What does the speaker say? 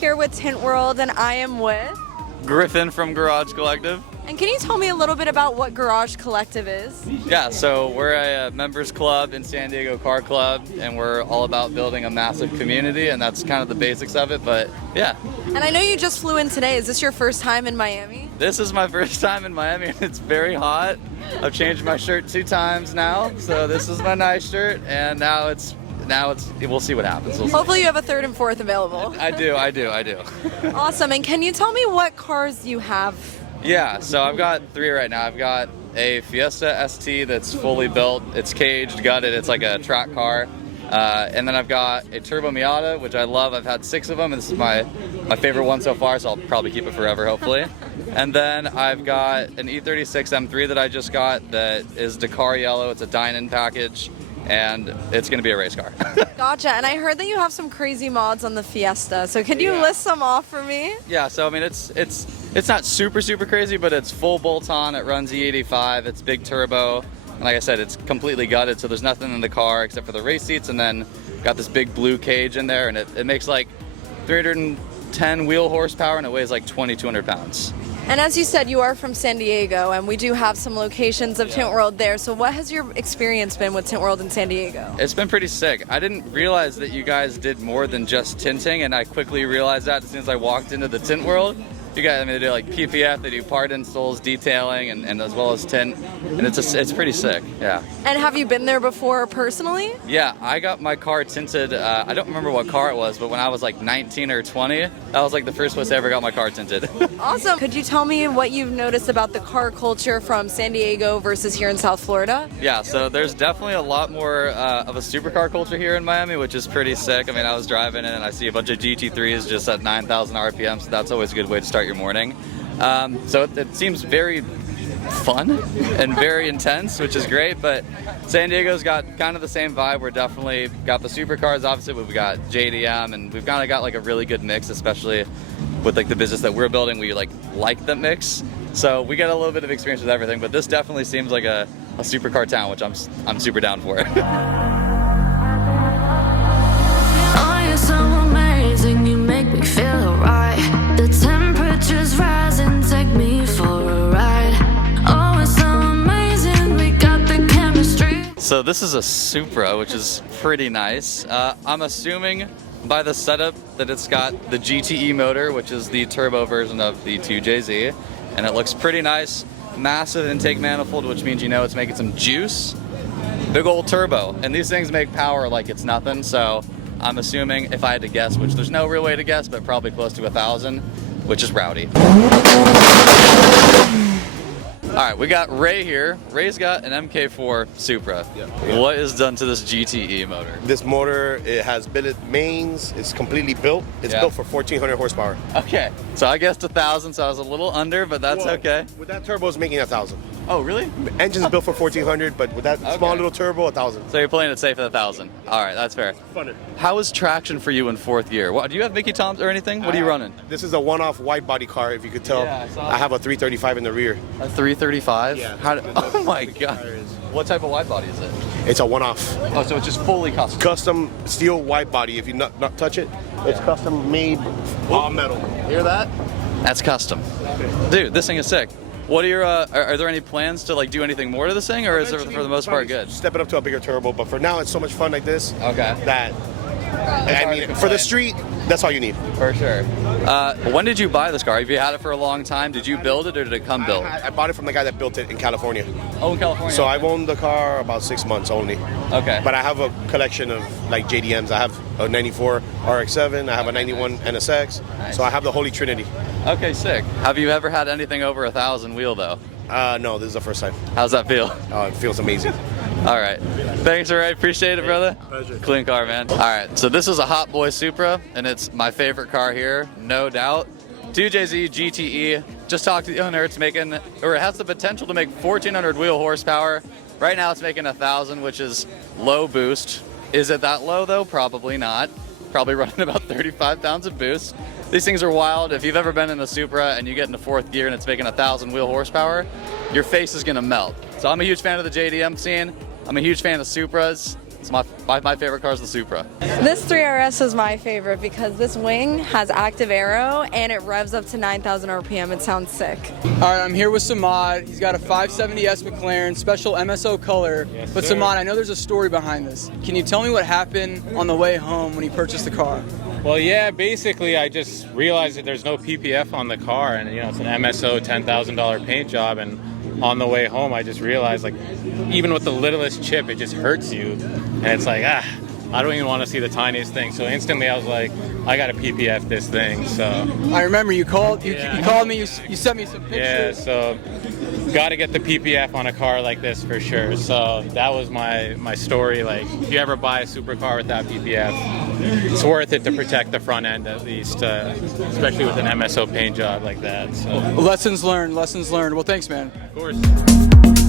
Here with Tint World, and I am with Griffin from Garage Collective. And can you tell me a little bit about what Garage Collective is? Yeah, so we're a members club in San Diego Car Club, and we're all about building a massive community, and that's kind of the basics of it, but yeah. And I know you just flew in today. Is this your first time in Miami? This is my first time in Miami, and it's very hot. I've changed my shirt 2 times now, so this is my nice shirt, and now it's we'll see what happens. Hopefully you have a 3rd and 4th available. I do. Awesome. And can you tell me what cars you have? Yeah, so I've got 3 right now. I've got a Fiesta ST that's fully built. It's caged, gutted. It's like a track car. And then I've got a Turbo Miata, which I love. I've had 6 of them, and this is my favorite one so far, so I'll probably keep it forever, hopefully. And then I've got an E36 M3 that I just got that is Dakar yellow. It's a dine-in package, and it's going to be a race car. Gotcha. And I heard that you have some crazy mods on the Fiesta. So could you list some off for me? Yeah, so I mean, it's not super crazy, but it's full bolt-on. It runs E85. It's big turbo. And like I said, it's completely gutted, so there's nothing in the car except for the race seats, and then got this big blue cage in there, and it makes like 310 wheel horsepower, and it weighs like 2,200 pounds. And as you said, you are from San Diego, and we do have some locations of Tint World there. So what has your experience been with Tint World in San Diego? It's been pretty sick. I didn't realize that you guys did more than just tinting, and I quickly realized that as soon as I walked into the Tint World. You guys, I mean, they do like PPF, they do part installs, detailing, and as well as tint, and it's pretty sick, yeah. And have you been there before personally? Yeah, I got my car tinted, I don't remember what car it was, but when I was like 19 or 20, that was like the first place I ever got my car tinted. Awesome. Could you tell me what you've noticed about the car culture from San Diego versus here in South Florida? Yeah, so there's definitely a lot more of a supercar culture here in Miami, which is pretty sick. I mean, I was driving in and I see a bunch of GT3s just at 9,000 RPM, so that's always a good way to start your morning. So it seems very fun and very intense, which is great, but San Diego's got kind of the same vibe. We're definitely got the supercars, obviously, but we've got JDM, and we've kind of got like a really good mix, especially with like the business that we're building. We like the mix, so we get a little bit of experience with everything, but this definitely seems like a supercar town, which I'm super down for. Oh, you're so amazing, you make me feel alright. The temperature's rising, take me for a ride. Oh, it's so amazing, we got the chemistry. So this is a Supra, which is pretty nice. I'm assuming by the setup that it's got the GTE motor, which is the turbo version of the 2JZ, and it looks pretty nice. Massive intake manifold, which means you know it's making some juice. Big old turbo, and these things make power like it's nothing, so I'm assuming, if I had to guess, which there's no real way to guess, but probably close to 1,000, which is rowdy. All right, we got Ray here. Ray's got an MK4 Supra. Yeah. What is done to this GTE motor? This motor, it has billet mains. It's completely built. It's built for 1,400 horsepower. Okay, so I guessed 1,000, so I was a little under, but that's okay. With that turbo, it's making 1,000. Oh, really? Engine's built for 1,400, but with that small little turbo, 1,000. So you're playing it safe at 1,000. All right, that's fair. Funner. How is traction for you in 4th gear? What, do you have Mickey Toms or anything? What are you running? This is a one-off wide body car, if you could tell. Yeah, I saw I have a 335 in the rear. A 335? Yeah. Oh my God. What type of wide body is it? It's a one-off. Oh, so it's just fully custom. Custom steel wide body. If you not touch it, it's custom made, all metal. Hear that? That's custom. Dude, this thing is sick. What are your, are there any plans to like do anything more to this thing, or is it for the most part good? Step it up to a bigger turbo, but for now it's so much fun like this. Okay. That, I mean, for the street, that's all you need. For sure. When did you buy this car? Have you had it for a long time? Did you build it or did it come built? I bought it from the guy that built it in California. Oh, in California. So I've owned the car about 6 months only. Okay. But I have a collection of like JDMs. I have a 94 RX-7. I have a 91 NSX. Nice. So I have the holy trinity. Okay, sick. Have you ever had anything over 1,000 wheel though? No, this is the first time. How's that feel? It feels amazing. All right. Thanks, all right. Appreciate it, brother. Pleasure. Clean car, man. All right. So this is a Hot Boy Supra, and it's my favorite car here, no doubt. 2JZ GTE. Just talked to the owner. It's making, or it has the potential to make 1,400 wheel horsepower. Right now, it's making 1,000, which is low boost. Is it that low though? Probably not. probably running about 35 pounds of boost. These things are wild. If you've ever been in a Supra and you get into fourth gear and it's making 1,000 wheel horsepower, your face is gonna melt. So I'm a huge fan of the JDM scene. I'm a huge fan of Supras. It's my favorite car is the Supra. This 3RS is my favorite because this wing has active aero and it revs up to 9,000 RPM. It sounds sick. All right, I'm here with Samad. He's got a 570S McLaren, special MSO color. Yes, but sir. Samad, I know there's a story behind this. Can you tell me what happened on the way home when he purchased the car? Well, yeah, basically I just realized that there's no PPF on the car, and it's an MSO $10,000 paint job, and on the way home I just realized, like, even with the littlest chip, it just hurts you, and it's like, I don't even want to see the tiniest thing. So instantly I was like, I gotta PPF this thing. So I remember you called me, you sent me some pictures. yeah, so gotta get the PPF on a car like this for sure. So that was my story. Like, if you ever buy a supercar without PPF, it's worth it to protect the front end at least, especially with an MSO paint job like that. So Lessons learned, lessons learned. Well, thanks, man. of course.